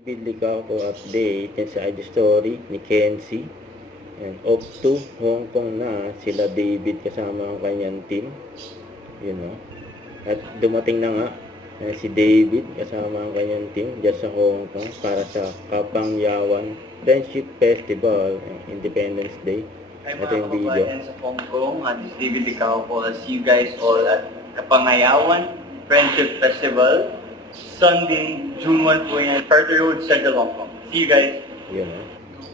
Bibili ka ako update yan sa IG story ni Kenzie. And off to Hong Kong na sila David kasama ang kanyang team. Yun know. At dumating na nga si David kasama ang kanyang team dyan sa Hong Kong para sa Kapangyawan Friendship Festival, Independence Day. Ito yung video. Sa Hong Kong, this is David Licao po. See you guys all at Kapangyawan Friendship Festival. Sunday, June 1 po yan, Carter Road, Central Hong Kong. See you guys. Yun know.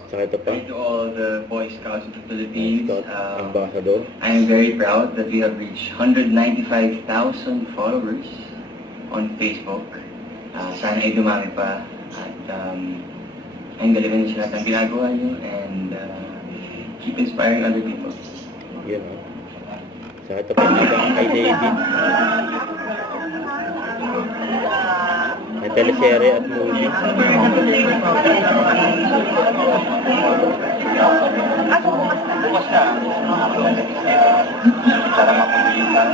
Saka ito pa. To all the Boy Scouts of the Philippines. Ambassador. I am very proud that we have reached 195,000 followers on Facebook. Sana ay dumami pa. At ang galingan niyo lahat ng ginagawa niyo and keep inspiring other people. Yun know. Saka ito pa kay David. May teleserye at movie. Bukas na. Para mapulitan.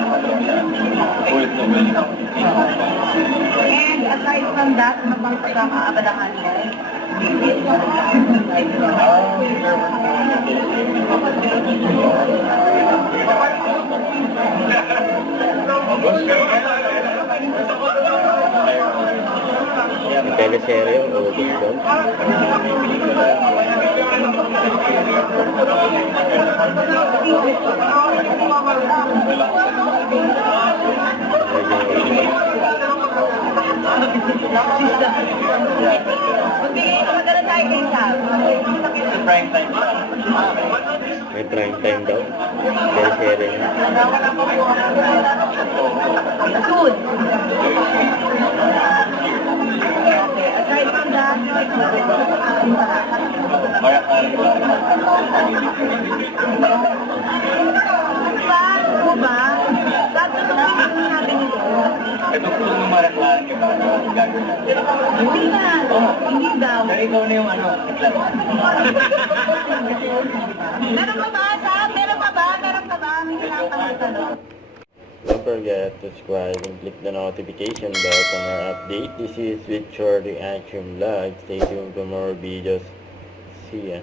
Ulit na ulit. And aside from that, ano pang pagkakaabalahan mo? May teleserye o gusto. Magbigay ka maganda tayo kay Sam. Prime time. May prime time daw. Teleserye niya. Good. Okay, aside from that, ano ba? Sabi ko natin ito. Ito po yung maraklaan niyo ba? Gagawin natin. Hindi na. Hindi daw. Pero ikaw na yung ano. Meron pa ba, Sam? Meron pa ba? Meron pa ba? May tanong. Don't forget to subscribe and click the notification bell for more update. This is with Short Reaction Vlog. Stay tuned for more videos. See ya.